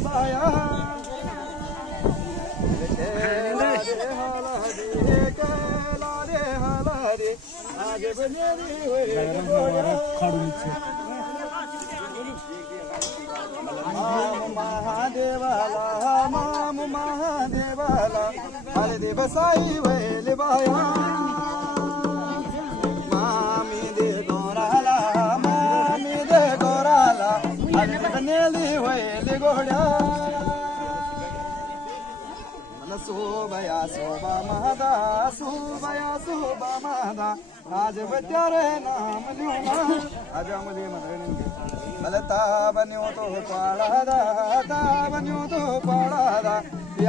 बाया आज बनेली महादेवाला माम महादेवाला हलदे बसाई वैल बाया मामी दे गोराला हलदे बनेली वैल घोड्या मला सोबया सोबा मादा आज बत्यारे नाम न्यूमा आजामध्ये म्हणणे मला ताबन्यो तो पाळादा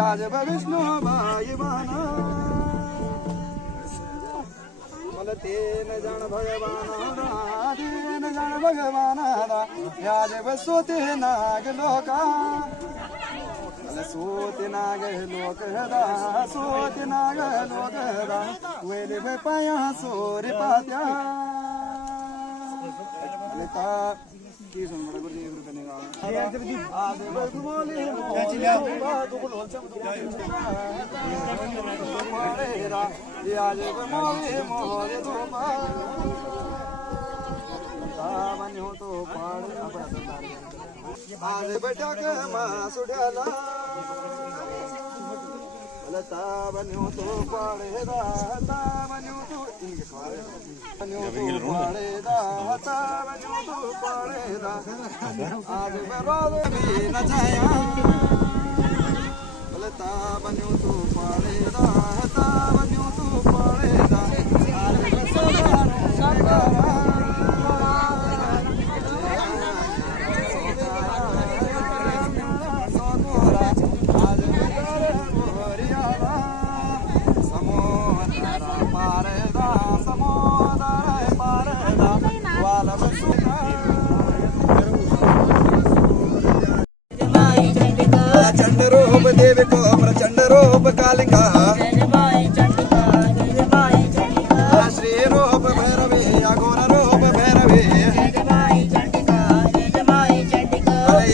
आज विष्णू बाई बाना मला तेन जण भगवाना आज बसोते नाग लोका सोती नाग लोकदा वेले पाया सोरे पात्या की सुन गुरु जी गुरु कनेगा आदे बोले ये आज मोले दो बन्यो तो पाड़ आज बेटा के मासुड्याला लता बन्यो तो पाड़ेदा ता बन्यो तो इनके खारे बन्यो तो पाड़ेदा ता बन्यो तो पाड़ेदा आज बराद भी नचाया लता बन्यो तो पाड़ेदा ता बन्यो तो पाड़ेदा आज बसोदा चंड रूप देवी को प्रचंड रूप कालिका श्री रूप भैरवी अघोर रूप भैरवी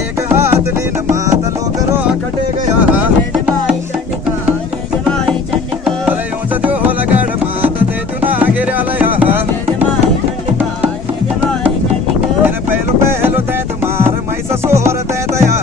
एक हाथ लीन मात लोक रो कटे गया ऊंच जोल गढ़ मात ते चुना गिरालया पहलो पहलो तै तुम्हार मई ससुर तै दया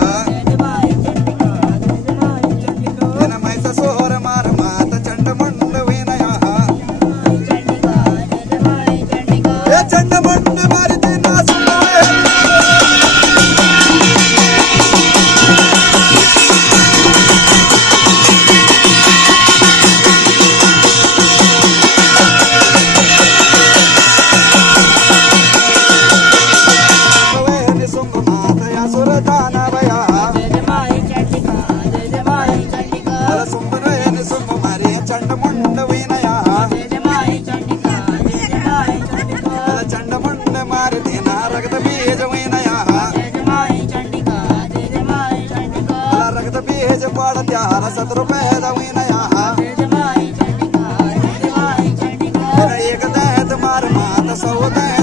₹7 दविनया एक दैत मार मात 100